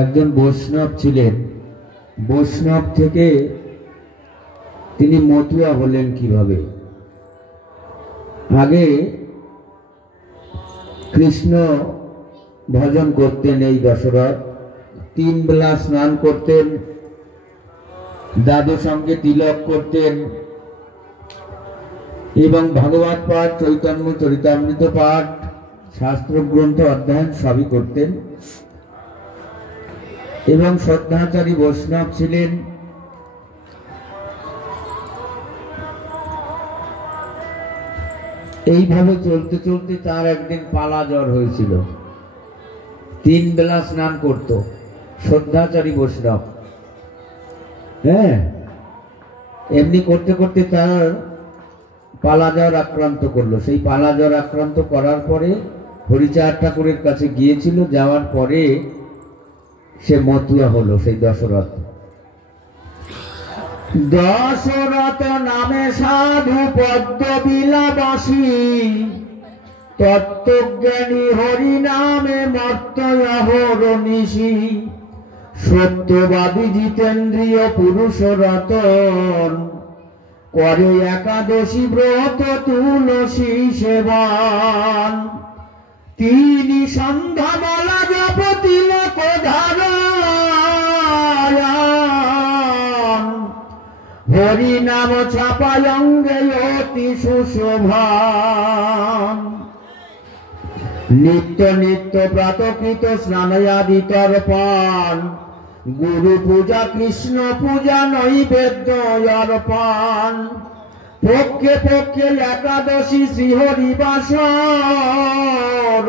একজন বৈষ্ণব ছিলেন। বৈষ্ণব থেকে তিনি মতুয়া হলেন কিভাবে? আগে কৃষ্ণ ভজন করতেন এই দশরথ, 3 বেলা স্নান করতেন, দাদু সঙ্গে তিলক করতেন এবং ভাগবত পাঠ, চৈতন্য চরিতামৃত পাঠ, শাস্ত্র গ্রন্থ অধ্যয়ন সবই করতেন এবং শ্রদ্ধাচারী বৈষ্ণব ছিলেন। এইভাবে চলতে চলতে তার একদিন পালা জ্বর হয়েছিল। 3 বেলা স্নান করত, শ্রদ্ধাচারী বৈষ্ণব। এমনি করতে করতে তার পালা জ্বর আক্রান্ত করলো। সেই পালা জ্বর আক্রান্ত করার পরে হরিচাঁদ ঠাকুরের কাছে গিয়েছিল। যাওয়ার পরে সে মতুয়া হলো, সেই দশরথ। দশরথ নামে সাধু পদ্মবিলাবাসী, তত্ত্বজ্ঞানী হরি নামে মর্তয়াহরনিশি, সত্যবাদী জিতেন্দ্রিয় পুরুষ রতন, করে একাদশী ব্রত তুলসী সেবন। তিনি সন্ধ্যামালা জপ তিলক ধারণ, হরি নাম ছাপায় অঙ্গে অতি সুশোভন। নিত্য নিত্য প্রাতকৃত স্নানয়াদি তর্পণ, গুরু পূজা কৃষ্ণ পূজা নৈবেদ্য অর্পণ। পক্ষে পক্ষে একাদশী শ্রীহরি বাসর,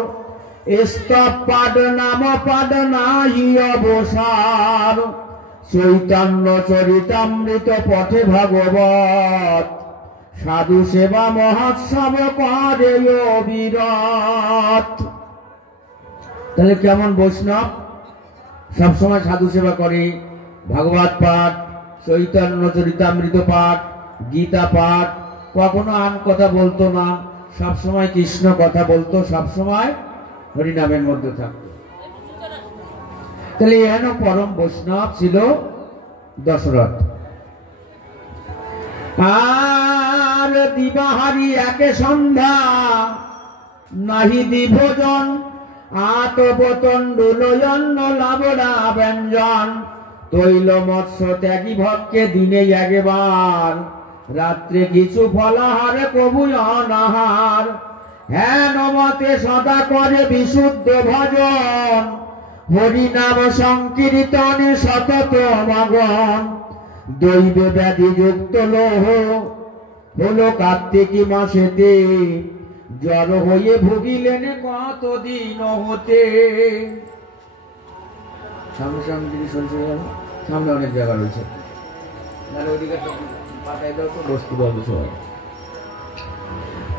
স্তব পাঠ নাম পাঠ নাহি অবসার। চৈতন্য চরিতামৃত পথে ভাগবত, সাধু সেবা মহোৎসব করে অবিরত। তাহলে কেমন বৈষ্ণব? সবসময় সাধু সেবা করে, ভাগবত পাঠ, চৈতন্য চরিতামৃত পাঠ, গীতা পাঠ, কখনো আন কথা বলতো না, সবসময় কৃষ্ণ কথা বলতো, সবসময় হরিনামের মধ্যে থাকতো। তাহলে এন পরম বৈষ্ণব ছিল দশরথ। আর দিবাহারি একে সন্ধ্যা, নাহি দিভোজন, আতপতণ্ডুলয়ন্ন লাবড়া ব্যঞ্জন। তৈল মৎস্য ত্যাগী ভক্ষে দিনে একবার, রাত্রে কিছু ফলাহার কবু অনাহার। হেন মতে সদা করে বিশুদ্ধ ভজন, হরিনাম সংকীর্তনে সতত মগন। দৈবে ব্যাধি যুক্ত লোহ হলো কার্তিকী মাসেতে, জ্বর হয়ে ভুগিলেন কতদিন হতে। সামনে সামনে দিকে সরষে গেল, সামনে অনেক জায়গা রয়েছে,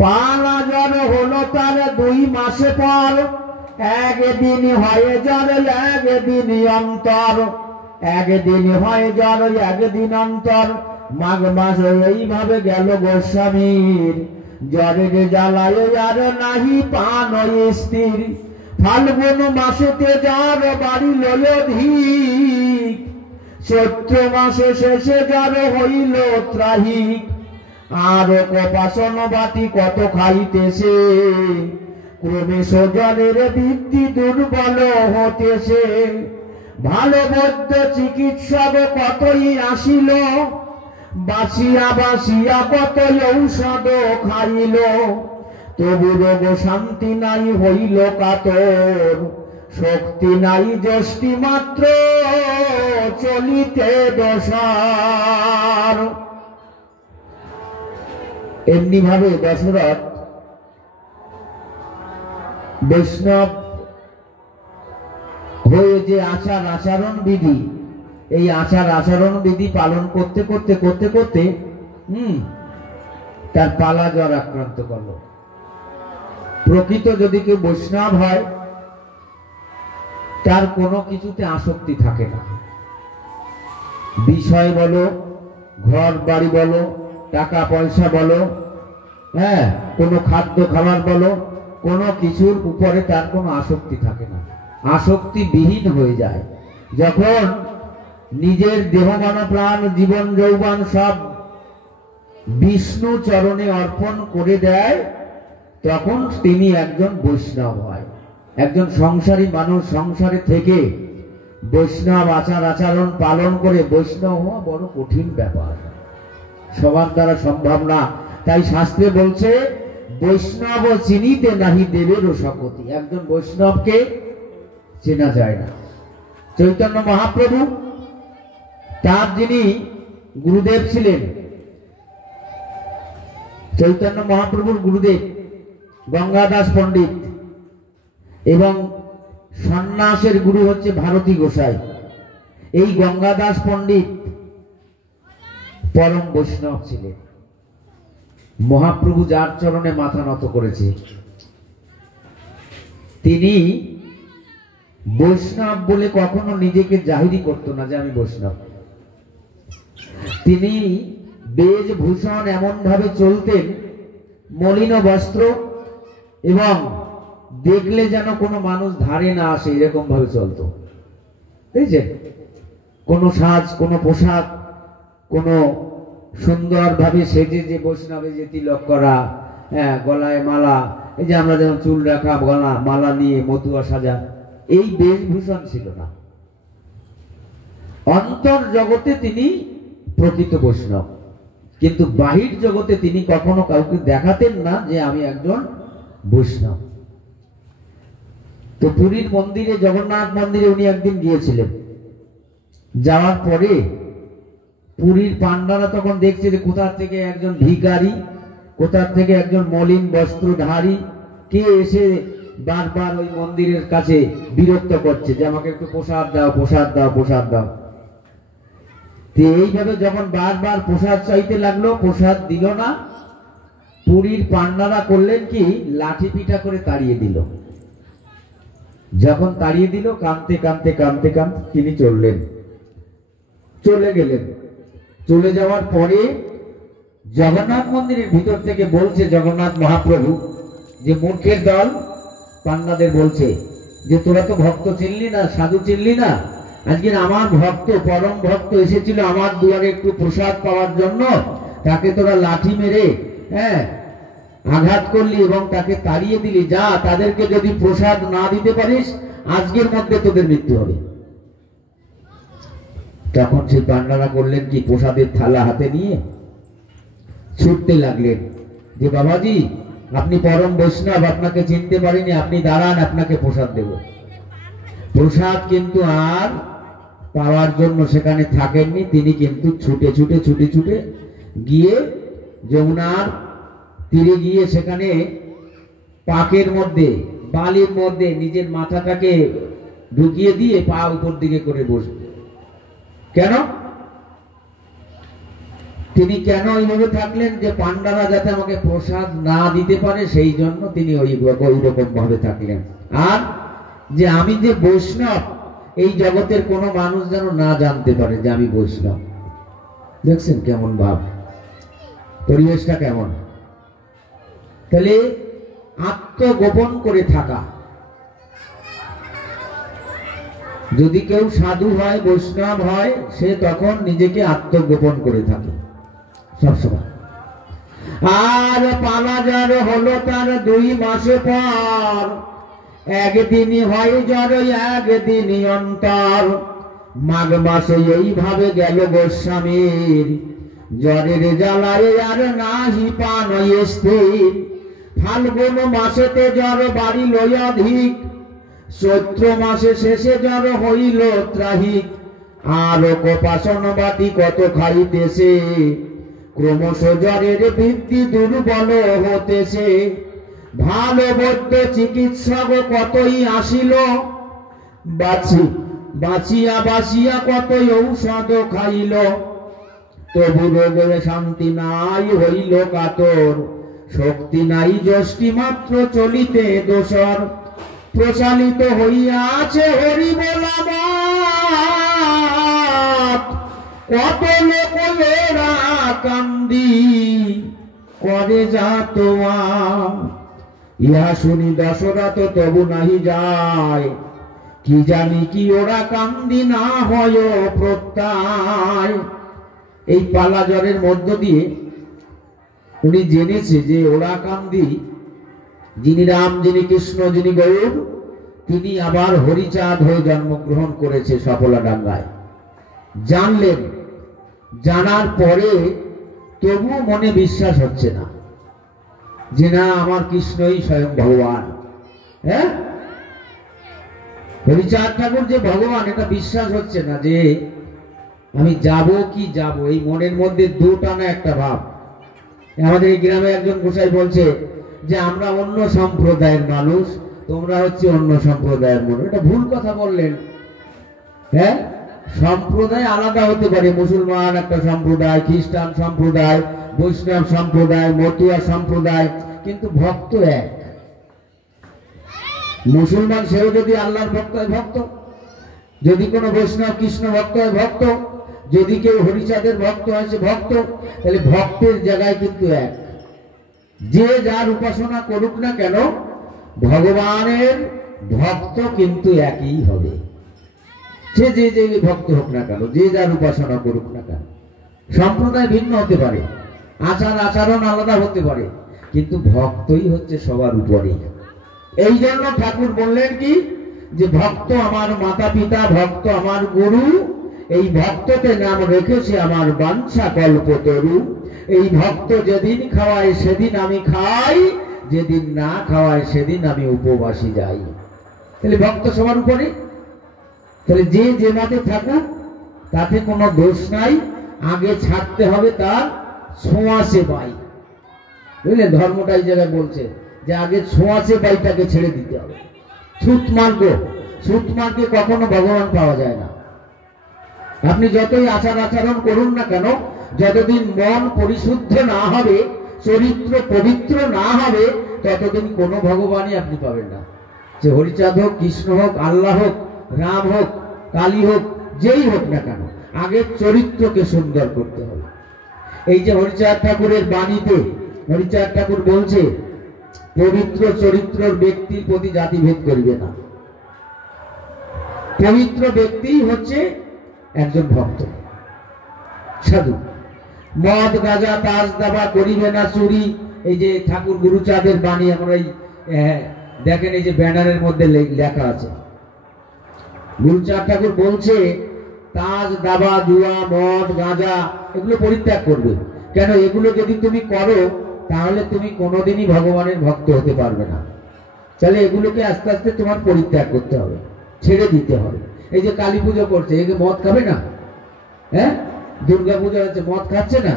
পালা জ্বর হলো তার 2 মাস পর, একদিন হয় জ্বর একদিন অন্তর। একদিন হয় জ্বর একদিন অন্তর, মাঘ মাস এইভাবে গেল গোস্বামীর। জ্বরের জ্বালায় আর নাহি পান স্থির, ফাল্গুন মাসেতে জ্বর বাড়িল অধিক। চৈত্র মাসে শেষে জ্বর হইল ত্রাহিক। আর কপাসন বাটি কত খাইতেছে, ক্রমে জ্বরের বৃদ্ধি দুর্বল হতেছে। ভালো বৈদ্য চিকিৎসক কতই আসিল, বাঁচিয়া বাঁচিয়া কতই ঔষধ খাইল। তবু রোগ শান্তি নাই হইল কাতর, শক্তি নাই যষ্টি মাত্র চলিতে দশার। এমনি ভাবে দশরথ বৈষ্ণব হয়ে যে আচার আচরণ বিধি, এই আচার আচরণ বিধি পালন করতে করতে করতে করতে তার পালা জ্বর আক্রান্ত করলো। প্রকৃত যদি কেউ বৈষ্ণব হয়, তার কোনো কিছুতে আসক্তি থাকে না। বিষয় বলো, ঘর বাড়ি বলো, টাকা পয়সা বলো, কোনো খাদ্য খাবার বলো, কোনো কিছুর উপরে তার কোনো আসক্তি থাকে না। আসক্তি বিহীন হয়ে যায়। যখন নিজের দেহ মন প্রাণ জীবন যৌবন সব বিষ্ণু চরণে অর্পণ করে দেয়, তখন তিনি একজন বৈষ্ণব হয়। একজন সংসারী মানুষ সংসারে থেকে বৈষ্ণব আচার আচরণ পালন করে বৈষ্ণব হওয়া বড় কঠিন ব্যাপার, সবার দ্বারা সম্ভব না। তাই শাস্ত্রে বলছে, বৈষ্ণব চিনিতে নাহি দেবেরও শকতি। একজন বৈষ্ণবকে চেনা যায় না। চৈতন্য মহাপ্রভু, তার যিনি গুরুদেব ছিলেন, চৈতন্য মহাপ্রভুর গুরুদেব গঙ্গাদাস পণ্ডিত, এবং সন্ন্যাসের গুরু হচ্ছে ভারতী গোসাই। এই গঙ্গাদাস পণ্ডিত পরম বৈষ্ণব ছিলেন। মহাপ্রভু যার চরণে মাথা নত করেছে, তিনি বৈষ্ণব বলে কখনো নিজেকে জাহিরি করতো না যে আমি বৈষ্ণব। তিনি বেশভূষণ এমন ভাবে চলতেন, মলিন বস্ত্র, এবং দেখলে যেন কোনো মানুষ ধারে না আসে এরকম ভাবে চলতো। বুঝছেন? কোনো সাজ, কোনো পোশাক, কোনো সুন্দর ভাবে সেজে যে বৈষ্ণবে যে তিলক করা, হ্যাঁ, গলায় মালা, এই যে আমরা যেমন চুল রাখা, গলা মালা নিয়ে মতুয়া সাজা, এই বেশভূষণ ছিল না। অন্তর জগতে তিনি প্রকৃত বৈষ্ণব, কিন্তু বাহির জগতে তিনি কখনো কাউকে দেখাতেন না যে আমি একজন বৈষ্ণব। তো পুরীর মন্দিরে, জগন্নাথ মন্দিরে উনি একদিন গিয়েছিলেন। যাওয়ার পরে পুরীর পান্ডারা তখন দেখছে যে কোথা থেকে একজন ভিখারি, কোথা থেকে একজন মলিন বস্ত্রধারী কে এসে বারবার ওই মন্দিরের কাছে বিরক্ত করছে যে আমাকে একটু প্রসাদ দাও, প্রসাদ দাও, প্রসাদ দাও। তো এইভাবে যখন বারবার প্রসাদ চাইতে লাগলো, প্রসাদ দিল না, পুরীর পান্ডারা করলেন কি, লাঠি পিটা করে তাড়িয়ে দিল। যখন তাড়িয়ে দিল, কাঁদতে কাঁদতে কাঁদতে কাঁদতে তিনি চলে গেলেন। চলে যাওয়ার পরে জগন্নাথ মন্দিরের ভিতর থেকে বলছে জগন্নাথ মহাপ্রভু যে মূর্খের দল পান্ডাদের বলছে যে তোরা তো ভক্ত চিনলি না, সাধু চিনলি না, আজকে আমার ভক্ত, পরম ভক্ত এসেছিল আমার দুয়ারে একটু প্রসাদ পাওয়ার জন্য, তাকে তোরা লাঠি মেরে, হ্যাঁ, আঘাত করলি এবং তাকে তাড়িয়ে দিলি। যা, তাদেরকে যদি প্রসাদ না দিতে পারিস, আজকের মধ্যে তোদের মৃত্যু হবে। তখন সেই পান্ডারা করলেন কি, প্রসাদের থালা হাতে নিয়ে ছুটতে লাগলেন যে বাবাজি, আপনি পরম বৈষ্ণব, আপনাকে চিনতে পারিনি, আপনি দাঁড়ান, আপনাকে প্রসাদ দেব। প্রসাদ কিন্তু আর পাওয়ার জন্য সেখানে থাকেননি। তিনি কিন্তু ছুটে ছুটে ছুটে ছুটে গিয়ে যমুনার তীরে গিয়ে সেখানে পাকের মধ্যে, বালির মধ্যে নিজের মাথাটাকে ঢুকিয়ে দিয়ে পা উপর দিকে করে বসবে। কেন? তিনি কেন এইভাবে থাকলেন? যে পান্ডারা যাতে আমাকে প্রসাদ না দিতে পারে, সেই জন্য তিনি ওই রকম ভাবে থাকলেন। আর যে আমি যে বৈষ্ণব, এই জগতের কোনো মানুষ যেন না জানতে পারে যে আমি বৈষ্ণব। দেখছেন কেমন ভাব, পরিবেশটা কেমন? তাহলে আত্মগোপন করে থাকা। যদি কেউ সাধু হয়, বৈষ্ণব হয়, সে তখন নিজেকে আত্মগোপন করে থাকে সবসময়। আর পালাজার হলো তার 2 মাস পর, একদিনই হয় জ্বর, একদিনই অন্তর। মাঘ মাসে এইভাবে গেল গোস্বামীর, জ্বরের জ্বালায় আর নাহি পান স্থির। ফাল্গুন মাসেতে জ্বর বাড়িল অধিক, চৈত্র মাসে শেষে জ্বর হইল ত্রাহিক। আর কোপাসন বাটি কত খাইতেছে, ক্রমশ জ্বরের বৃদ্ধি দুর্বল হতেছে। ভালো বৈদ্য চিকিৎসক কতই আসিল, বাঁচিয়া বাঁচিয়া কতই ঔষধ খাইল। তবু রোগের শান্তি নাই, হইল কাতর। শক্তি নাই যষ্টি মাত্র, চলিতে দোসর। প্রচালিত হইয়াছে হরি বলা মত, কত লোক এরা কান্দি করে যাত। ইহা শুনি দশরথ তবু নাহি যায়, কি জানি কি ওরা কান্দি না হয় প্রত্যয়। এই পালা জ্বরের মধ্য দিয়ে উনি জেনেছে যে ওরা কান্দি যিনি রাম, যিনি কৃষ্ণ, যিনি গৌর, তিনি আবার হরিচাঁদ হয়ে জন্মগ্রহণ করেছে সফলাডাঙ্গায়। জানলেন, জানার পরে তবু মনে বিশ্বাস হচ্ছে না যে না, আমার কৃষ্ণই স্বয়ং ভগবান। হ্যাঁ, হরিচাঁদ ঠাকুর যে ভগবান এটা বিশ্বাস হচ্ছে না, যে আমি যাব কি যাব, এই মনের মধ্যে দুটানা একটা ভাব। আমাদের এই গ্রামে একজন গোসাই বলছে যে আমরা অন্য সম্প্রদায়ের মানুষ, তোমরা হচ্ছে অন্য সম্প্রদায়ের মানুষ। এটা ভুল কথা বললেন। হ্যাঁ, সম্প্রদায় আলাদা হতে পারে, মুসলমান একটা সম্প্রদায়, খ্রিস্টান সম্প্রদায়, বৈষ্ণব সম্প্রদায়, মতুয়া সম্প্রদায়, কিন্তু ভক্ত এক। মুসলমান সেও যদি আল্লাহর ভক্ত হয় ভক্ত, যদি কোনো বৈষ্ণব কৃষ্ণ ভক্ত হয় ভক্ত, যদি কেউ হরিচাঁদের ভক্ত হয় সে ভক্ত। তাহলে ভক্তের জায়গায় কিন্তু এক। যে যার উপাসনা করুক না কেন, ভগবানের ভক্ত কিন্তু একই হবে। সে যে যে ভক্ত হোক না কেন, যে যার উপাসনা করুক না কেন। সম্প্রদায় ভিন্ন হতে পারে, আচার আচরণ আলাদা হতে পারে, কিন্তু ভক্তই হচ্ছে সবার উপরে। এই জন্য ঠাকুর বললেন কি, যে ভক্ত আমার মাতা পিতা, ভক্ত আমার গুরু, এই ভক্ততে নাম রেখেছে আমার বাঞ্ছা কল্পতরু। এই ভক্ত যেদিন খাওয়ায় সেদিন আমি খাই, যেদিন না খাওয়ায় সেদিন আমি উপবাসী যাই। তাহলে ভক্ত সবার উপরে। তাহলে যে যে মতে থাকুক তাতে কোনো দোষ নাই, আগে ছাড়তে হবে তার ছোঁয়াশে বাই। বুঝলেন, ধর্মটা এই জায়গায় বলছে যে আগে ছোঁয়াশে বাইটাকে ছেড়ে দিতে হবে। ছুত মার্গ, ছুত মার্গে কখনো ভগবান পাওয়া যায় না। আপনি যতই আচার আচরণ করুন না কেন, যতদিন মন পরিশুদ্ধ না হবে, চরিত্র পবিত্র না হবে, ততদিন কোনো ভগবানই আপনি পাবেন না। যে হরিচাঁদ হোক, কৃষ্ণ হোক, আল্লাহ হোক, রাম হোক, কালী হোক, যেই হোক না কেন, আগে চরিত্রকে সুন্দর করতে হবে। এই যে হরিচাঁদ ঠাকুরের বাণীতে হরিচাঁদ ঠাকুর বলছে, পবিত্র চরিত্রের ব্যক্তির প্রতি জাতিভেদ করিবে না। পবিত্র ব্যক্তিই হচ্ছে একজন ভক্ত, সাধু। মদ গাঁজা তাস দাবা করিবে না চুরি, এই যে ঠাকুর গুরুচাঁদের বাণী আমরা এই দেখেন, এই যে ব্যানারের মধ্যে লেখা আছে। গুরুচাঁদ ঠাকুর বলছে তাস দাবা জুয়া মদ গাঁজা এগুলো পরিত্যাগ করবে। কেন? এগুলো যদি তুমি করো তাহলে তুমি কোনোদিনই ভগবানের ভক্ত হতে পারবে না। তাহলে এগুলোকে আস্তে আস্তে তোমার পরিত্যাগ করতে হবে, ছেড়ে দিতে হবে। এই যে কালী পুজো করছে, একে মদ খাবে না? হ্যাঁ, দুর্গা পুজো হচ্ছে, মদ খাচ্ছে না?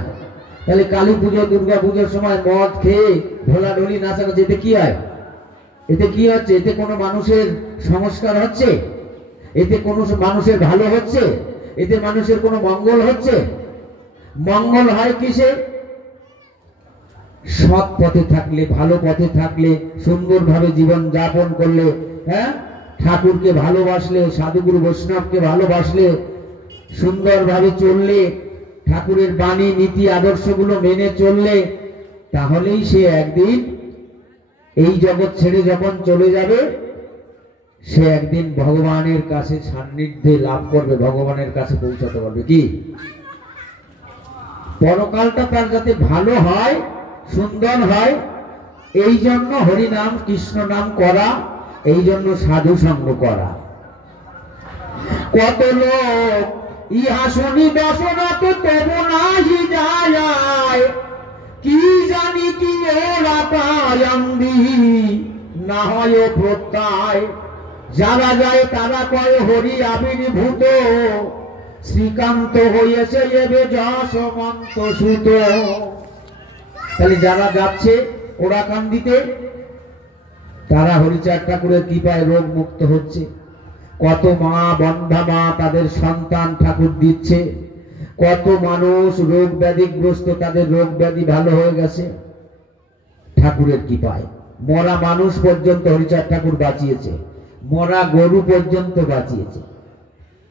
তাহলে কালী পুজো দুর্গা পুজোর সময় মদ খেয়ে ঢোলাঢোলি নাচানাচি, এতে কি হয়? এতে কি হচ্ছে? এতে কোনো মানুষের সংস্কার হচ্ছে? এতে কোনো মানুষের ভালো হচ্ছে? এতে মানুষের কোনো মঙ্গল হচ্ছে? মঙ্গল হয় কিসে? সৎ পথে থাকলে, ভালো পথে থাকলে, সুন্দরভাবে জীবন যাপন করলে, হ্যাঁ, ঠাকুরকে ভালোবাসলে, সাধুগুরু বৈষ্ণবকে ভালোবাসলে, সুন্দরভাবে চললে, ঠাকুরের বাণী নীতি আদর্শগুলো মেনে চললে, তাহলেই সে একদিন এই জগৎ ছেড়ে যখন চলে যাবে, সে একদিন ভগবানের কাছে সান্নিধ্যে লাভ করবে, ভগবানের কাছে পৌঁছাতে পারবে। কি পরকালটা তার যাতে ভালো হয়, সুন্দর হয়, এই জন্য হরি নাম কৃষ্ণ নাম করা, এই জন্য সাধু সঙ্গ করা। কত লোক ইহা শুনি দশরথ তবু নাহি যায়, কি জানি কি ওরা পায় অঙ্গি না হয় প্রত্যয়। যারা যায় তারা কয় হরি আবির্ভূত, শ্রীকান্ত হয়েছে এবে যশমন্ত সুত। তাহলে যারা যাচ্ছে ওরা কান্দিতে, তারা হরিচাঁদ ঠাকুরের কৃপায় রোগ মুক্ত হচ্ছে। কত মা বন্ধা মা তাদের সন্তান ঠাকুর দিচ্ছে, কত মানুষ রোগ ব্যাধিগ্রস্ত, তাদের রোগ ব্যাধি ভালো হয়ে গেছে ঠাকুরের কৃপায়। মরা মানুষ পর্যন্ত হরিচাঁদ ঠাকুর বাঁচিয়েছে, মরা গরু পর্যন্ত বাঁচিয়েছে।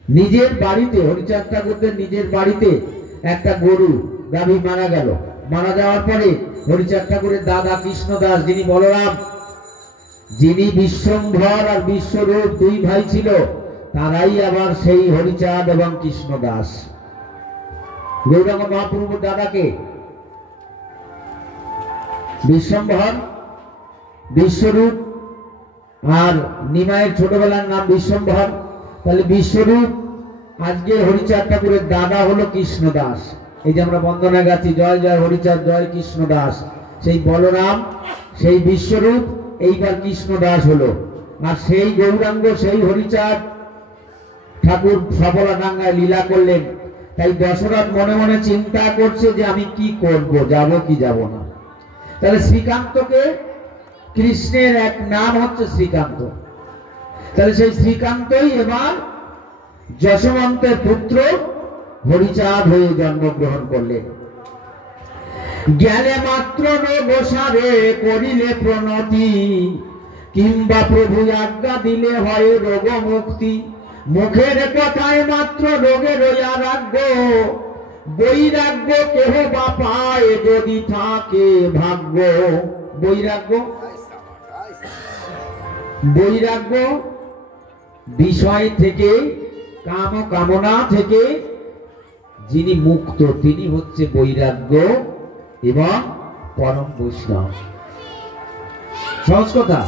নিজের বাড়িতে হরিচাঁদ ঠাকুরদের নিজের বাড়িতে একটা গরু গাভী মারা গেল। মারা যাওয়ার পরে হরিচাঁদ ঠাকুরের দাদা কৃষ্ণদাস, যিনি বলরাম, যিনি বিশ্বম্ভর আর বিশ্বরূপ দুই ভাই ছিল, তারাই আবার সেই হরিচাঁদ এবং কৃষ্ণদাস। গৌরাঙ্গ মহাপ্রভুর দাদাকে বিশ্বম্ভর, বিশ্বরূপ, আর নিমাইয়ের ছোটবেলার নাম বিশ্বম্ভর। তাহলে বিশ্বরূপ আজকে হরিচাঁদ ঠাকুরের দাদা হলো কৃষ্ণদাস। এই যে আমরা বন্দনা গাছি, জয় জয় হরিচাঁদ জয় কৃষ্ণদাস, সেই বলরাম, সেই বিশ্বরূপ, এইবার কৃষ্ণদাস হলো। আর সেই গৌরাঙ্গ, সেই হরিচাঁদ ঠাকুর সফলাডাঙ্গায় লীলা করলেন। তাই দশরথ মনে মনে চিন্তা করছে যে আমি কি করব, যাব কি যাব না। তাহলে শ্রীকান্তকে, কৃষ্ণের এক নাম হচ্ছে শ্রীকান্ত, তাহলে সেই শ্রীকান্তই এবার যশবন্তের পুত্র হরিচাঁদ হয়ে জন্মগ্রহণ করলেন। গেলে মাত্র গোসারে করিলে প্রণতি, কিংবা প্রভু আজ্ঞা দিলে হয় রোগ মুক্তি। মুখের কথায় মাত্র রোগের আরাগ্য, বৈরাগ্য কেহ বা পায় যদি থাকে ভাগ্য। বৈরাগ্য, বৈরাগ্য বিষয় থেকে, কাম কামনা থেকে যিনি মুক্ত, তিনি হচ্ছে বৈরাগ্য এবং পরম বৈষ্ণব। সহজ কথা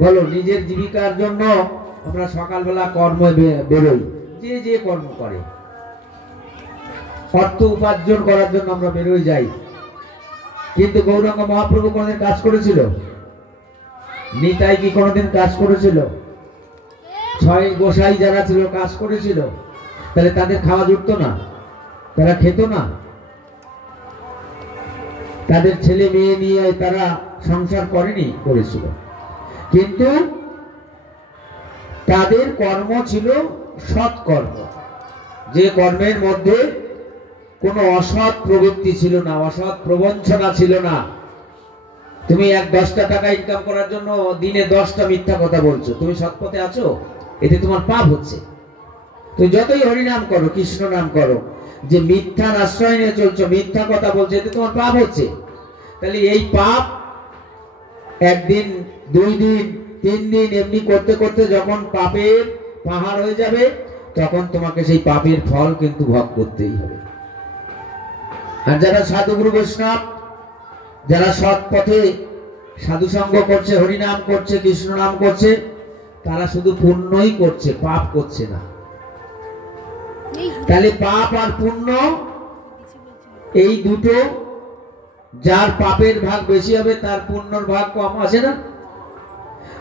বলো, নিজের জীবিকার জন্য আমরা সকালবেলা কর্মে বেরোই, যে যে কর্ম করে, অর্থ উপার্জন করার জন্য আমরা বেরোই যাই। কিন্তু গৌরাঙ্গ মহাপ্রভু কোনদিন কাজ করেছিল? নিতাই কি কোনদিন কাজ করেছিল? ছয় গোসাই যারা ছিল কাজ করেছিল? তাহলে তাদের খাওয়া জুটতো না? তারা খেত না? তাদের ছেলে মেয়ে নিয়ে তারা সংসার করেনি? করেছিল। কিন্তু তাদের কর্ম ছিল সৎ কর্ম, যে কর্মের মধ্যে কোনো অসৎ প্রবৃত্তি ছিল না, অসৎ প্রবঞ্চনা ছিল না। তুমি 10টা টাকা ইনকাম করার জন্য দিনে 10টা মিথ্যা কথা বলছো, তুমি সৎ পথে আছো? এতে তোমার পাপ হচ্ছে। তুমি যতই হরিনাম করো, কৃষ্ণ নাম করো, যে মিথ্যার আশ্রয় নিয়ে চলছো, মিথ্যা কথা বলছো, এতে তোমার পাপ হচ্ছে। তাহলে এই পাপ একদিন, 2 দিন, 3 দিন এমনি করতে করতে যখন পাপের পাহাড় হয়ে যাবে, তখন তোমাকে সেই পাপের ফল কিন্তু ভোগ করতেই হবে। আর যারা সাধুগুরু বৈষ্ণব, যারা সৎ পথে সাধু সঙ্গ করছে, হরিনাম করছে, কৃষ্ণ নাম করছে, তারা শুধু পুণ্যই করছে, পাপ করছে না। তাহলে পাপ আর পুণ্য এই দুটো, যার পাপের ভাগ বেশি হবে তার পুণ্যর ভাগ কম আসে না?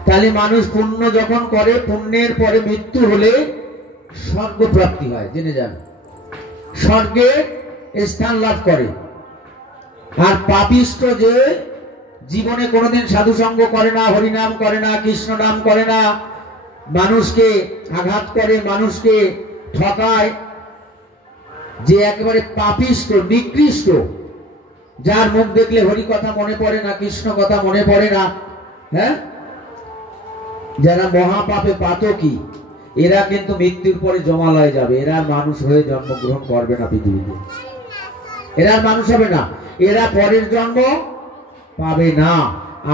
তাহলে মানুষ পুণ্য যখন করে, পুণ্যের পরে মৃত্যু হলে স্বর্গ প্রাপ্তি হয়, জেনে যান, স্বর্গে স্থান লাভ করে। আর পাপিষ্ট যে জীবনে কোনোদিন সাধু সঙ্গ করে না, হরিনাম করে না, কৃষ্ণ নাম করে না, মানুষকে আঘাত করে, মানুষকে ঠকায়, যে একেবারে পাপিষ্ট, নিকৃষ্ট, যার মুখ দেখলে হরি কথা মনে পড়ে না, কৃষ্ণ কথা মনে পড়ে না, হ্যাঁ, যারা মহাপাপে পাতকী, এরা কিন্তু মৃত্যুর পরে জমালয়ে যাবে। এরা মানুষ হয়ে জন্মগ্রহণ করবে না পৃথিবীতে, এরা মানুষ হবে না, এরা পরের জন্ম পাবে না।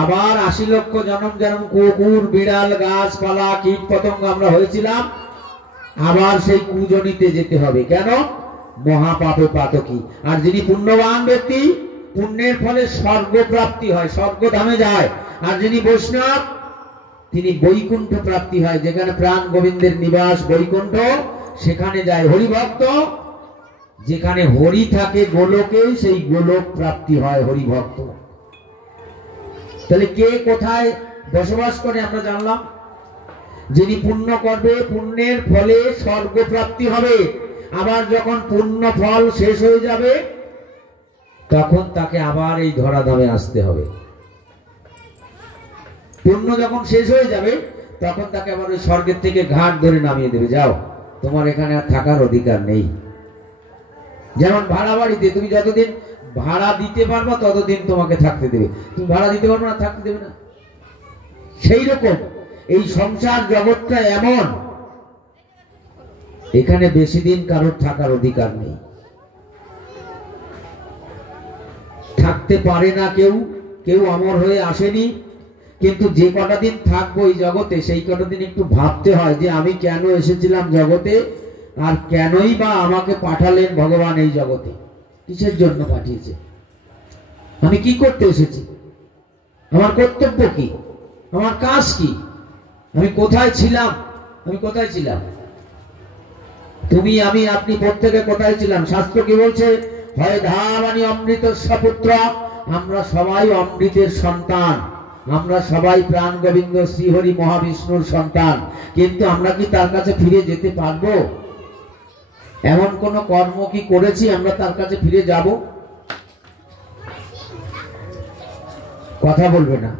আবার 80 লক্ষ জন্ম যেমন কুকুর, বিড়াল, গাছপালা, কীট পতঙ্গ আমরা হয়েছিলাম, আবার সেই কুজনিতে যেতে হবে। কেন? মহাপাপে পাতকী। আর যিনি পুণ্যবান ব্যক্তি, পুণ্যের ফলে স্বর্গ প্রাপ্তি হয়, স্বর্গধামে যায়। আর যিনি বৈষ্ণব, তিনি বৈকুণ্ঠ প্রাপ্তি হয়, যেখানে প্রাণ গোবিন্দের নিবাস বৈকুণ্ঠ, সেখানে যায়। হরিভক্ত যেখানে হরি থাকে গোলকে, সেই গোলক প্রাপ্তি হয় হরিভক্ত। তাহলে কে কোথায় বসবাস করে আমরা জানলাম। যিনি পুণ্য করবে, পুণ্যের ফলে স্বর্গ প্রাপ্তি হবে। আবার যখন পুণ্য ফল শেষ হয়ে যাবে, তখন তাকে আবার এই ধরাধামে আসতে হবে। পুণ্য যখন শেষ হয়ে যাবে, তখন তাকে আবার ওই স্বর্গের থেকে ঘাট ধরে নামিয়ে দেবে, যাও, তোমার এখানে আর থাকার অধিকার নেই। যেমন ভাড়া বাড়িতে তুমি যতদিন ভাড়া দিতে পারবা ততদিন তোমাকে থাকতে দেবে, তুমি ভাড়া দিতে পারবে না, থাকতে দেবে না। সেই রকম এই সংসার জগৎটা এমন, এখানে বেশি দিন কারোর থাকার অধিকার নেই, থাকতে পারে না কেউ। কেউ অমর হয়ে আসেনি, কিন্তু যে কটা দিন থাকবো এই জগতে সেই কটা দিন একটু ভাবতে হয় যে আমি কেন এসেছিলাম জগতে, আর কেনই বা আমাকে পাঠালেন ভগবান এই জগতে, কিসের জন্য পাঠিয়েছে, আমি কি করতে এসেছি, আমার কর্তব্য কি, আমার কাজ কি, আমি কোথায় ছিলাম, আমি কোথায় ছিলাম, তুমি আমি আপনি প্রত্যেকে কোথায় ছিলাম। শাস্ত্র কি বলছে, হয় ধামানি অমৃত সপুত্র, আমরা সবাই অমৃতের সন্তান, আমরা সবাই প্রাণ গোবিন্দ শ্রীহরি মহাবিষ্ণুর সন্তান, কিন্তু আমরা কি তার কাছে ফিরে যেতে পারবো? এমন কোন কর্ম কি করেছি আমরা তার কাছে ফিরে যাব? কথা বলবে না।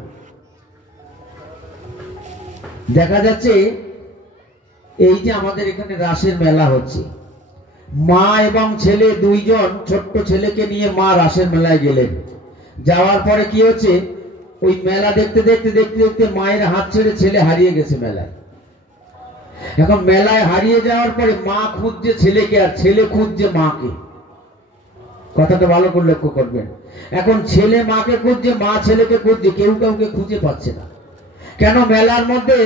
দেখা যাচ্ছে এই যে আমাদের এখানে রাসের মেলা হচ্ছে, মা এবং ছেলে দুইজন ছোট্ট ছেলেকে নিয়ে মা রাসের মেলায় গেলেন। যাওয়ার পরে কি হচ্ছে, ওই মেলা দেখতে দেখতে দেখতে দেখতে মায়ের হাত ছেড়ে ছেলে হারিয়ে গেছে মেলায়। এখন মেলায় হারিয়ে যাওয়ার পরে মা খুঁজছে ছেলেকে আর ছেলে খুঁজছে মাকে। কথাটা ভালো করে লক্ষ্য করবেন। এখন ছেলে মাকে খুঁজছে, মা ছেলেকে খুঁজছে, কেউ কাউকে খুঁজে পাচ্ছে না। কেন? মেলার মধ্যে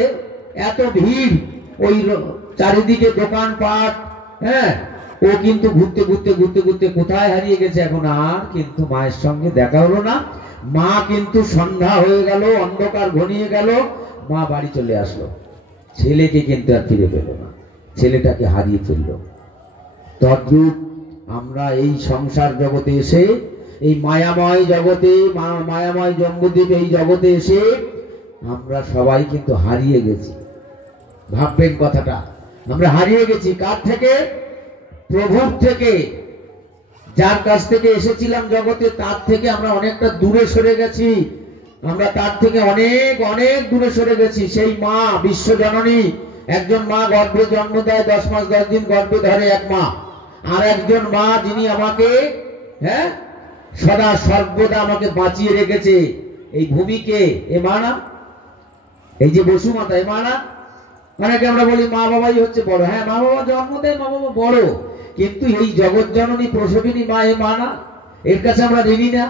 এত ভিড়, ওই চারিদিকে দোকানপাট, হ্যাঁ, ও কিন্তু ঘুরতে ঘুরতে ঘুরতে ঘুরতে কোথায় হারিয়ে গেছে। এখন আর কিন্তু মায়ের সঙ্গে দেখা হলো না। মা কিন্তু সন্ধ্যা হয়ে গেল, অন্ধকার ঘনিয়ে গেল, মা বাড়ি চলে আসলো, ছেলেকে কিন্তু আর ফিরে পেল না, ছেলেটাকে হারিয়ে ফেললো। তদ্রূপ আমরা এই সংসার জগতে এসে, এই মায়াময় জগতে, মায়াময় জম্বুদ্বীপ এই জগতে এসে আমরা সবাই কিন্তু হারিয়ে গেছি। ভাববেন কথাটা, আমরা হারিয়ে গেছি কার থেকে? প্রভুর থেকে। যার কাছ থেকে এসেছিলাম জগতে তার থেকে আমরা অনেকটা দূরে সরে গেছি, আমরা তার থেকে অনেক অনেক দূরে সরে গেছি। সেই মা বিশ্বজননী, একজন মা গর্ভে জন্ম দেয়, 10 মাস 10 দিন গর্ভে ধরে এক মা, আর একজন মা যিনি আমাকে, হ্যাঁ, সদা সর্বদা আমাকে বাঁচিয়ে রেখেছে। এই ভূমিকে এ মা না? এই যে বসুমাতা, এ মা না? অনেকে আমরা বলি মা বাবাই হচ্ছে বড়। হ্যাঁ, মা বাবা জন্ম দেয়, মা বাবা বড়, কিন্তু এই জগৎ জননী প্রসবিনী মা, এ মা না? এর কাছে আমরা ঋণী না?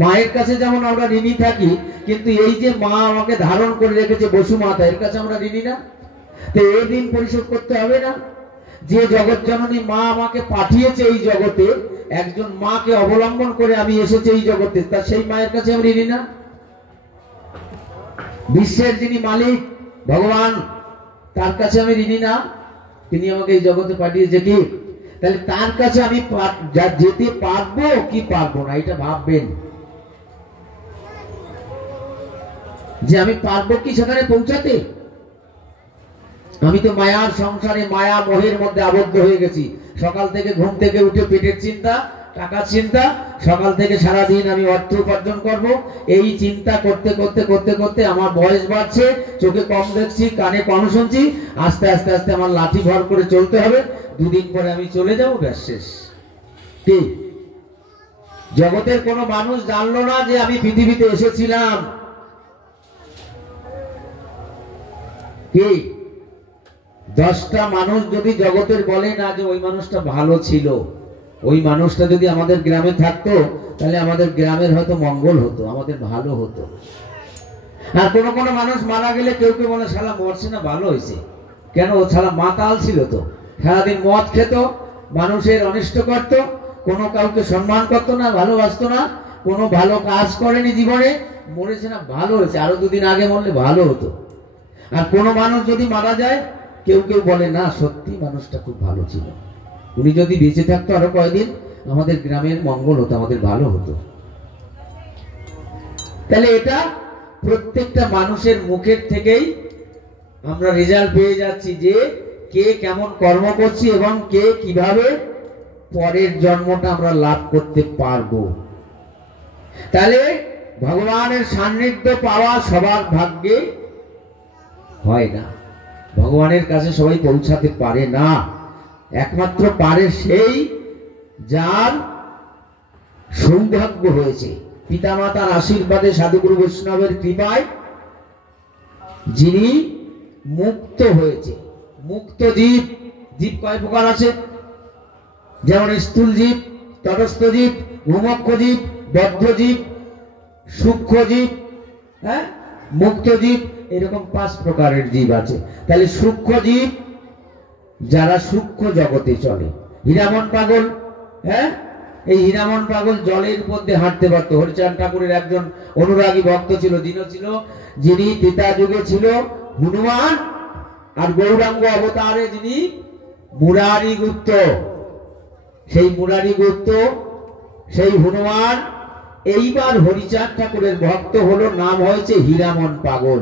মায়ের কাছে যেমন আমরা ঋণী থাকি, কিন্তু এই যে মা আমাকে ধারণ করে রেখেছে বসুমাতা, এর কাছে আমরা ঋণী না? তো এই ঋণ পরিশোধ করতে হবে না? যে জগৎ জননী মা আমাকে পাঠিয়েছে এই জগতে, একজন মাকে অবলম্বন করে আমি এসেছি এই জগতে, তা সেই মায়ের কাছে আমি ঋণী না? বিশ্বের যিনি মালিক ভগবান, তার কাছে আমি ঋণী না? তিনি আমাকে এই জগতে পাঠিয়েছে কি? তাহলে তার কাছে আমি যেতে পারবো কি পারবো না, এটা ভাববেন যে আমি পারবো কি সেখানে পৌঁছাতে। আমি তো মায়ার সংসারে, মায়া মোহের মধ্যে আবদ্ধ হয়ে গেছি। সকাল থেকে ঘুম থেকে উঠে পেটের চিন্তা, টাকার চিন্তা, সকাল থেকে সারাদিন আমি অর্থ উপার্জন করব, এই চিন্তা করতে করতে করতে করতে আমার বয়স বাড়ছে, চোখে কম দেখছি, কানে কম শুনছি, আস্তে আস্তে আস্তে আমার লাঠি ভর করে চলতে হবে, দুদিন পরে আমি চলে যাব, ব্যাস শেষ। কি জগতের কোনো মানুষ জানলো না যে আমি পৃথিবীতে এসেছিলাম? কি 10টা মানুষ যদি জগতের বলে না যে ওই মানুষটা ভালো ছিল, ওই মানুষটা যদি আমাদের গ্রামে থাকতো, তাহলে আমাদের গ্রামের হয়তো মঙ্গল হতো, আমাদের ভালো হতো। আর কোনো কোনো মানুষ মারা গেলে কেউ কেউ বলে শালা মরছে না, ভালো হয়েছে। কেন? ও শালা মাতাল ছিল তো, সারাদিন মদ খেত, মানুষের অনিষ্ট করত, কোনো কাউকে সম্মান করতো না, ভালোবাসতো না, কোনো ভালো কাজ করেনি জীবনে, মরেছে না, ভালো হয়েছে, আরো 2 দিন আগে মরলে ভালো হতো। আর কোনো মানুষ যদি মারা যায়, কেউ কেউ বলে না সত্যি মানুষটা খুব ভালো ছিল, উনি যদি বেঁচে থাকতো আরো কয়েকদিন, আমাদের গ্রামের মঙ্গল হতো, আমাদের ভালো হতো। তাহলে এটা প্রত্যেকটা মানুষের মুখের থেকেই আমরা রেজাল্ট পেয়ে যাচ্ছি যে কে কেমন কর্ম করছি এবং কে কিভাবে পরের জন্মটা আমরা লাভ করতে পারবো। তাহলে ভগবানের সান্নিধ্য পাওয়া সবার ভাগ্যে হয় না, ভগবানের কাছে সবাই পৌঁছাতে পারে না। একমাত্র পারে সেই যার সৌভাগ্য হয়েছে, পিতামাতার আশীর্বাদে, সাধুগুরু বৈষ্ণবের কৃপায় যিনি মুক্ত হয়েছে। মুক্ত জীব, জীব কয় প্রকার আছে? যেমন স্থূল জীব, তটস্থ জীব, ভূমক্ষ জীব, বদ্ধ জীব, সূক্ষ্ম জীব, হ্যাঁ, মুক্ত জীব, এরকম 5 প্রকারের জীব আছে। তাহলে সূক্ষ্ম জীব যারা সূক্ষ্ম জগতে চলে। হীরামন পাগল, হ্যাঁ, এই হীরামন পাগল জলের মধ্যে হাঁটতে পারত। হরিচাঁদ ঠাকুরের একজন অনুরাগী ভক্ত ছিল, যিনি ত্রেতা যুগে ছিল হনুমান, আর গৌরাঙ্গ অবতারে যিনি মুরারি গুপ্ত। সেই মুরারি গুপ্ত, সেই হনুমান এইবার হরিচাঁদ ঠাকুরের ভক্ত হলো, নাম হয়েছে হীরামন পাগল।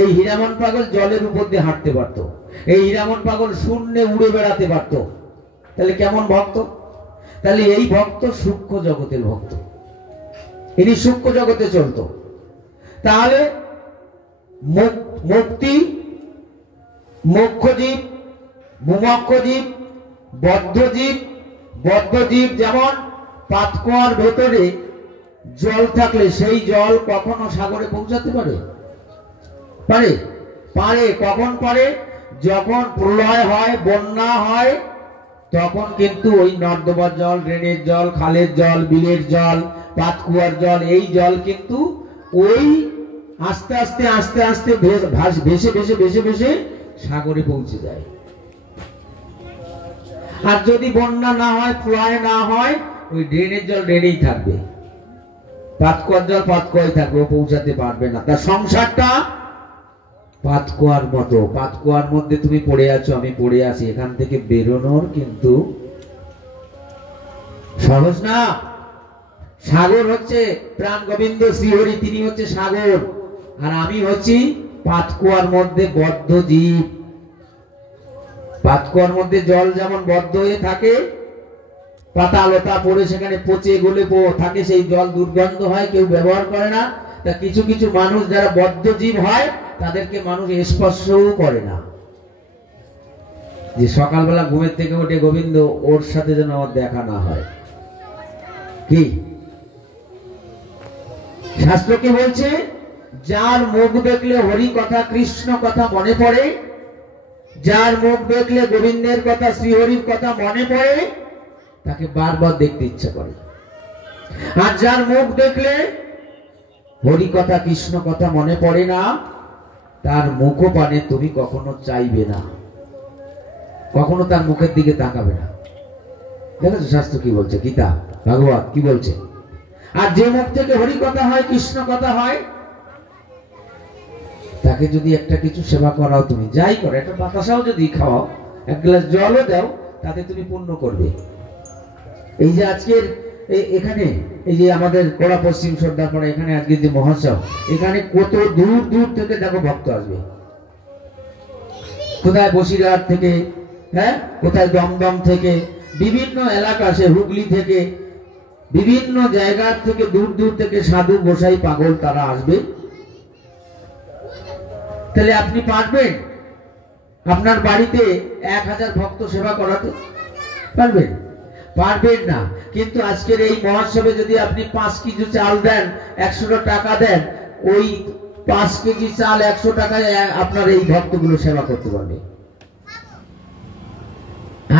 এই হীরামন পাগল জলের উপর দিয়ে হাঁটতে পারত। এই হীরামন পাগল শূন্যে উড়ে বেড়াতে পারত। তাহলে কেমন ভক্ত? তাহলে এই ভক্ত সূক্ষ্ম জগতের ভক্ত, ইনি সূক্ষ্ম জগতে চলত। তাহলে মুক্তি, মোক্ষজীব, মুমক্ষজীব, বদ্ধজীব। বদ্ধজীব যেমন পাতকুয়ার ভেতরে জল থাকলে সেই জল কখনো সাগরে পৌঁছাতে পারে? পারে? পারে। কখন পারে? যখন প্রলয় হয়, বন্যা হয়, তখন কিন্তু ওই নর্দমার জল, ড্রেনের জল, খালের জল, বিলের জল, পাতকুয়ার জল, এই জল কিন্তু ওই আস্তে আস্তে আস্তে আস্তে ভেসে ভেসে ভেসে ভেসে সাগরে পৌঁছে যায়। আর যদি বন্যা না হয়, প্রলয় না হয়, ওই ড্রেনের জল ড্রেনেই থাকবে, পাতকুয়ার জল পাতকুয়ায় থাকবে, ও পৌঁছাতে পারবে না। তার সংসারটা পাতকুয়ার মতো। পাতকুয়ার মধ্যে তুমি পড়ে আছো, আমি পড়ে আছি, এখান থেকে বেরোনোর কিন্তু সহজ না। সাগর হচ্ছে প্রাণ গোবিন্দ শ্রীহরি, তিনি হচ্ছে সাগর, আর আমি হচ্ছি পাতকুয়ার মধ্যে বদ্ধ জীব। পাতকুয়ার মধ্যে জল যেমন বদ্ধ হয়ে থাকে, পাতা লতা পড়ে সেখানে পচে গলে থাকে, সেই জল দুর্গন্ধ হয়, কেউ ব্যবহার করে না। তা কিছু কিছু মানুষ যারা বদ্ধ জীব হয়, তাদেরকে মানুষ স্পর্শও করে না। যে সকালবেলা ঘুমের থেকে উঠে গোবিন্দ, ওর সাথে যেন আমার দেখা না হয়। কি শাস্ত্র কি বলছে? যার মুখ দেখলে হরি কথা, কৃষ্ণ কথা মনে পড়ে, যার মুখ দেখলে গোবিন্দের কথা, শ্রীহরির কথা মনে পড়ে, তাকে বারবার দেখতে ইচ্ছা করে। আর যার মুখ দেখলে হরি কথা, কৃষ্ণ কথা মনে পড়ে না, তার মুখপানে তুমি কখনো চাইবে না, কখনো তার মুখের দিকে তাকাবে না। দেখেছো শাস্ত্র কি বলছে? গীতা, ভাগবত কি বলছে? আর যে মুখ থেকে হরি কথা হয়, কৃষ্ণ কথা হয়, তাকে যদি একটা কিছু সেবা করাও, তুমি যাই করো, একটা বাতাসাও যদি খাওয়াও, এক গ্লাস জলও দাও, তাতে তুমি পুণ্য করবে। এই যে আজকের এখানে এই যে আমাদের কোড়া পশ্চিম সর্দারপাড়া, এখানে আজকে যে মহোৎসব, এখানে কত দূর দূর থেকে দেখো ভক্ত আসবে। কোথায় বসিরহাট থেকে, হ্যাঁ, কোথায় দমদম থেকে, বিভিন্ন এলাকা, সে হুগলি থেকে, বিভিন্ন জায়গা থেকে, দূর দূর থেকে সাধু গোসাই পাগল তারা আসবে। তাহলে আপনি পারবেন আপনার বাড়িতে 1000 ভক্ত সেবা করাতে? পারবেন? পারবেন না। কিন্তু আজকের এই মহোৎসবে যদি আপনি 5 কেজি চাল দেন, 100 টাকা দেন, ওই 5 কেজি চাল 100 টাকায় আপনার এই ভক্তগুলো সেবা করতে পারবে।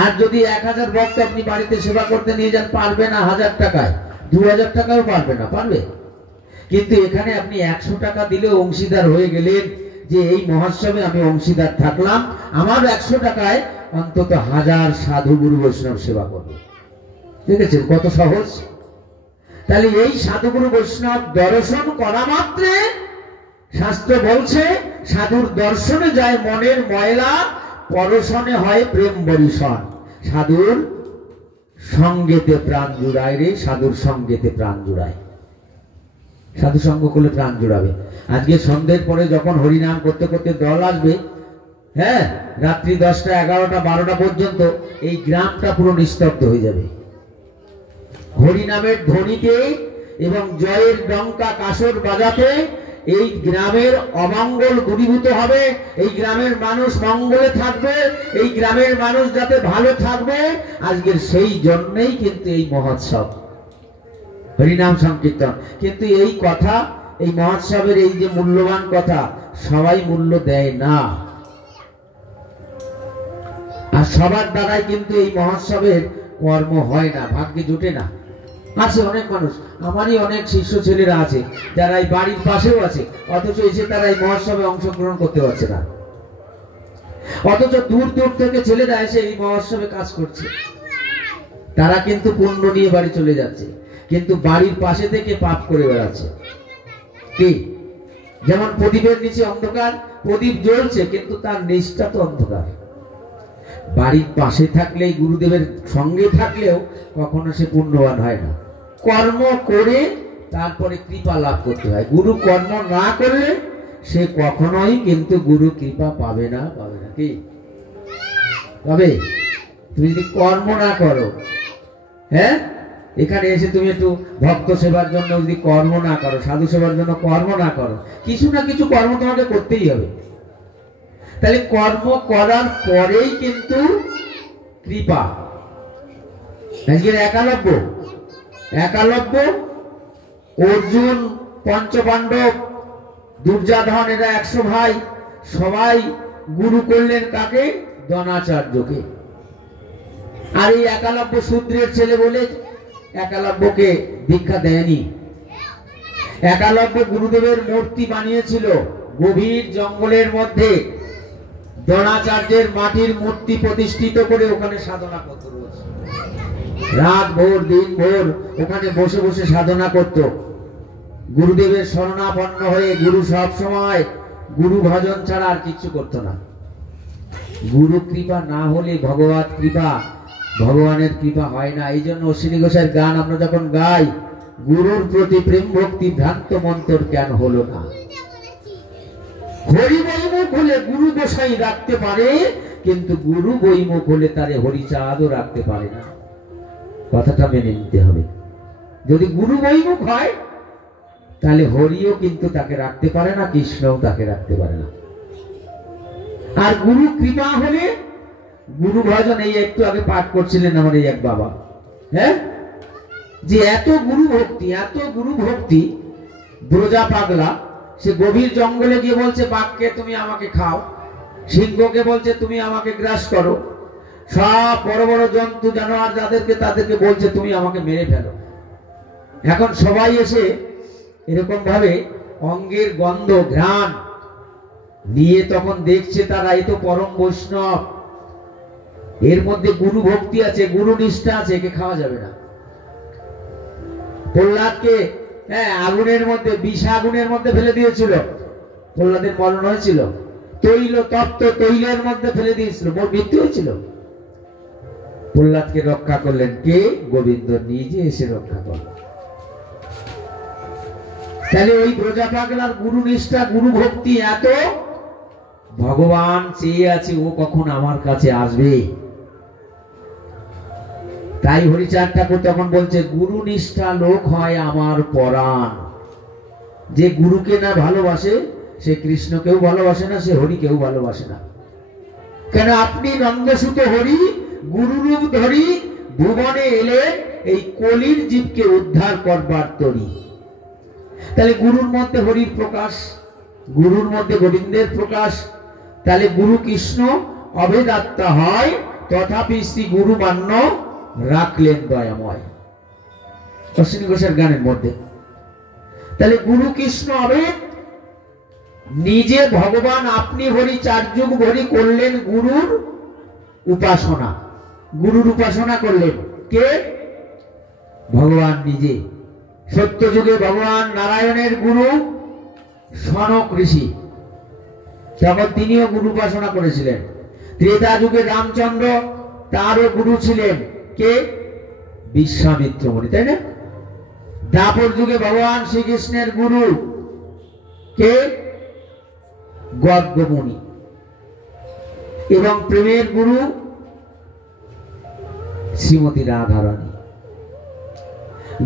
আর যদি 1000 ভক্ত আপনি বাড়িতে সেবা করতে নিয়ে যান, পারবে না 1000 টাকায়, 2000 টাকাও পারবে না। পারবে? কিন্তু এখানে আপনি 100 টাকা দিলে অংশীদার হয়ে গেলেন, যে এই মহোৎসবে আমি অংশীদার থাকলাম, আমার 100 টাকায় অন্তত 1000 সাধু গুরু বৈষ্ণব সেবা করবে। দেখেছেন কত সহজ? তাহলে এই সাধুগুরু বৈষ্ণব দর্শন করা মাত্রে শাস্ত্র বলছে, সাধুর দর্শনে যায় মনের ময়লা, পরশনে হয় প্রেম বরিশন। সাধুর সঙ্গেতে প্রাণ জুড়ায় রে, সাধুর সঙ্গেতে প্রাণ জুড়ায়। সাধু সঙ্গ করলে প্রাণ জুড়াবে। আজকে সন্ধ্যের পরে যখন হরিনাম করতে করতে দল আসবে, হ্যাঁ, রাত্রি 10টা 11টা 12টা পর্যন্ত এই গ্রামটা পুরো নিস্তব্ধ হয়ে যাবে। হরিনামের ধ্বনিতে এবং জয়ের ডঙ্কা কাসর বাজাতে এই গ্রামের অমঙ্গল দূরীভূত হবে, এই গ্রামের মানুষ মঙ্গলে থাকবে, এই গ্রামের মানুষ যাতে ভালো থাকবে। আজকের সেই জন্যই কিন্তু এই মহোৎসব, হরিনাম সংকীর্তন। কিন্তু এই কথা, এই মহোৎসবের এই যে মূল্যবান কথা, সবাই মূল্য দেয় না। আর সবার দ্বারাই কিন্তু এই মহোৎসবের কর্ম হয় না, ভাগ্যে জুটে না। আছে অনেক মানুষ, আমারই অনেক শিষ্য ছেলেরা আছে যারা এই বাড়ির পাশেও আছে, অথচ এসে তারা এই মহোৎসবে অংশগ্রহণ করতে পারছে না। অথচ দূর দূর থেকে ছেলেরা এসে এই মহোৎসবে কাজ করছে, তারা কিন্তু পুণ্য নিয়ে বাড়ি চলে যাচ্ছে, কিন্তু বাড়ির পাশে থেকে পাপ করে বেড়াচ্ছে। কি যেমন প্রদীপের নিচে অন্ধকার, প্রদীপ জ্বলছে কিন্তু তার নিচটা তো অন্ধকার। বাড়ির পাশে থাকলে, গুরুদেবের সঙ্গে থাকলেও কখনো সে পুণ্যবান হয় না। কর্ম করে তারপরে কৃপা লাভ করতে হয়। গুরু কর্ম না করলে সে কখনোই কিন্তু গুরু কৃপা পাবে না। পাবে না কি পাবে? তুমি যদি কর্ম না করো, হ্যাঁ, এখানে এসে তুমি একটু ভক্ত সেবার জন্য যদি কর্ম না করো, সাধু সেবার জন্য কর্ম না করো, কিছু না কিছু কর্ম তোমাকে করতেই হবে। তাহলে কর্ম করার পরেই কিন্তু কৃপা। একালব্য, অর্জুন, পঞ্চপাণ্ডব, দুর্যোধন, এরা 100 ভাই, সবাই গুরু করলেন কাকে? দ্রোণাচার্যকে। আর এই একালব্য শূদ্রের ছেলে বলে একালব্যকে দীক্ষা দেয়নি। একালব্য গুরুদেবের মূর্তি বানিয়েছিল গভীর জঙ্গলের মধ্যে, দ্রোণাচার্যের মাটির মূর্তি প্রতিষ্ঠিত করে ওখানে সাধনা করত। রোজ রাত ভোর দিন ভোর ওখানে বসে বসে সাধনা করত। গুরুদেবের শরণাপন্ন হয়ে গুরু সব সময় গুরু ভজন ছাড়া আর কিছু করত না। গুরু কৃপা না হলে ভগবত কৃপা, ভগবানের কৃপা হয় না। এই জন্য অশ্বিনী ঘোষের গান আমরা যখন গাই, গুরুর প্রতি প্রেম ভক্তি ভ্রান্ত মন্তর জ্ঞান হলো না। হরি বৈমুখ হলে গুরু গোসাই রাখতে পারে, কিন্তু গুরু বৈমুখ হলে তারে হরিচাঁদও রাখতে পারে না। কথাটা মেনে নিতে হবে। যদি গুরু বৈমুখ হয় তাহলে হরিও কিন্তু তাকে রাখতে পারে না, কৃষ্ণও তাকে রাখতে পারে না। আর গুরু কৃপা হলে গুরু ভজন, এই একটু আগে পাঠ করছিলেন আমার এই এক বাবা, হ্যাঁ, যে এত গুরু ভক্তি, ব্রজা পাগলা, সে গভীর জঙ্গলে গিয়ে বলছে বাঘকে তুমি আমাকে খাও, সিংহকে বলছে তুমি আমাকে গ্রাস করো, সব বড় বড় জন্তু জানোয়ার যাদেরকে তাদেরকে বলছে তুমি আমাকে মেরে ফেলো। এখন সবাই এসে এরকম ভাবে অঙ্গের গন্ধ ঘ্রাণ নিয়ে তখন দেখছে তারা এই তো পরম বৈষ্ণব, এর মধ্যে গুরু ভক্তি আছে, গুরু নিষ্ঠা আছে, একে খাওয়া যাবে না। প্রহ্লাদকে আগুনের মধ্যে, বিষ আগুনের মধ্যে ফেলে দিয়েছিল, প্রহ্লাদের মরণ হয়েছিল, তপ্ত তৈলের মধ্যে ফেলে দিয়েছিল, মৃত্যু হয়েছিল। প্রহ্লাদকে রক্ষা করলেন কে? গোবিন্দ নিজে এসে রক্ষা করলেন। তাহলে ওই ব্রজা পাগলার গুরু নিষ্ঠা, গুরু ভক্তি এত, ভগবান চেয়ে আছে ও কখন আমার কাছে আসবে। তাই হরিচাঁদ ঠাকুর তখন বলছে গুরু নিষ্ঠা লোক হয় আমার পরাণ। যে গুরুকে না ভালোবাসে সে কৃষ্ণকেও ভালোবাসে না, সে হরিকেও ভালোবাসে না। কেন? আপনি নন্দসুত হরি গুরুরূপ ধরি ভুবনে এলেন এই কলির জীবকে উদ্ধার করবার তরি। তাহলে গুরুর মধ্যে হরির প্রকাশ, গুরুর মধ্যে গোবিন্দের প্রকাশ। তাহলে গুরু কৃষ্ণ অভেদাত্মা হয়, তথাপি শ্রী গুরু মান্য রাখলেন দয়াময়, অশ্বিনী ঘোষের গানের মধ্যে। তাহলে গুরু কৃষ্ণ অভেদ, নিজে ভগবান আপনি হরি, 4 যুগ হরি করলেন গুরুর উপাসনা। গুরুর উপাসনা করলেন কে? ভগবান নিজে। সত্য যুগে ভগবান নারায়ণের গুরু সনক ঋষি, তখন তিনিও গুরু উপাসনা করেছিলেন। ত্রেতা যুগে রামচন্দ্র, তারও গুরু ছিলেন কে? বিশ্বামিত্র মুনি, তাই না? দ্বাপর যুগে ভগবান শ্রীকৃষ্ণের গুরু কে? গর্গ মুনি। এবং প্রেমের গুরু শ্রীমতী রাধারানী।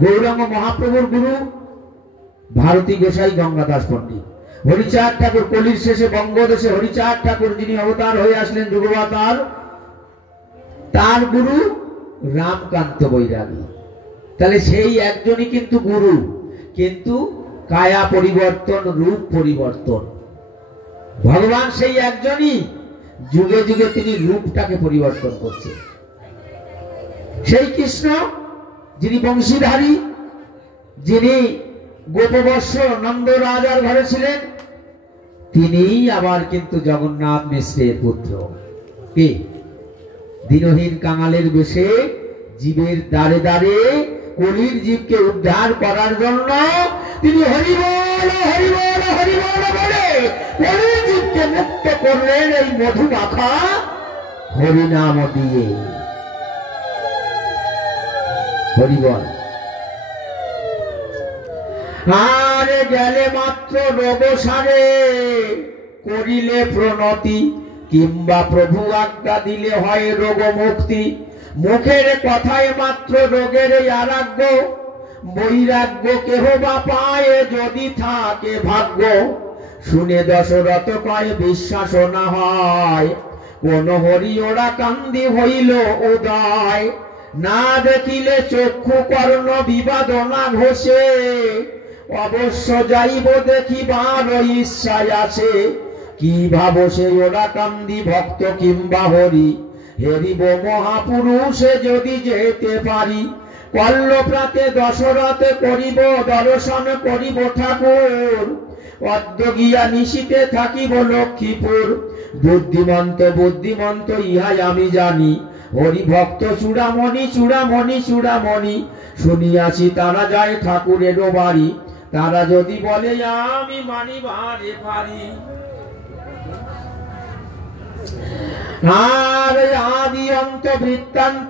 গৌরাঙ্গ মহাপ্রভুর গুরু ভারতী গোসাই গঙ্গাদাস পণ্ডিত। হরিচাঁদ ঠাকুর কলির শেষে বঙ্গদেশে হরিচাঁদ ঠাকুর যিনি অবতার হয়ে আসলেন যুগবাতার, তার গুরু রামকান্ত বৈরাগী। তাহলে সেই একজনই কিন্তু গুরু, কিন্তু কায়া পরিবর্তন, রূপ পরিবর্তন। ভগবান সেই একজনই, যুগে যুগে তিনি রূপটাকে পরিবর্তন করছেন। সেই কৃষ্ণ যিনি বংশীধারী, যিনি গোপবর্ষ নন্দ রাজার ঘরে ছিলেন, তিনিই আবার কিন্তু জগন্নাথ মিশ্রের পুত্র। কি দিনহীন কাঙালের বেশে জীবের দ্বারে দ্বারে কলির জীবকে উদ্ধার করার জন্য তিনি হরিবল হরিবল হরিবল বলে কলির জীবকে মুক্ত করলেন এই মধু মাখা হরিনাম দিয়ে। হরিবল। আর গেলে মাত্র রোগ সারে, করিলে প্রণতি কিংবা প্রভু আজ্ঞা দিলে হয় রোগ মুক্তি। মুখের কথায় মাত্র রোগের আরোগ্য, বৈরাগ্য কেহ বা পায় যদি থাকে ভাগ্য। শুনে দশরথ কয় বিশ্বাস না হয়, কোন হরি ওরা কান্দি হইল উদয়। না দেখিলে চক্ষু কর্ণ বিবাদ না ঘষে, অবশ্য যাইব দেখিবার ইচ্ছায় আছে। কি ভাব সে ওরা কান্দি ভক্ত কিংবা হরি, হেরিব মহাপুরুষে যদি যেতে পারি। কল্লপ্রাতে দশরথে করিব দর্শন করিব ঠাকুর, পদ্ম গিয়া নিশীতে থাকিব লক্ষ্মীপুর। বুদ্ধিমন্ত বুদ্ধিমন্ত ইহাই আমি জানি, হরি ভক্ত চূড়ামণি চূড়ামণি চূড়ামণি। শুনিয়াছি তারা যায় ঠাকুরের বাড়ি, তারা যদি বলে আমি মানিবারে পারি। আর আদি অন্ত বৃত্তান্ত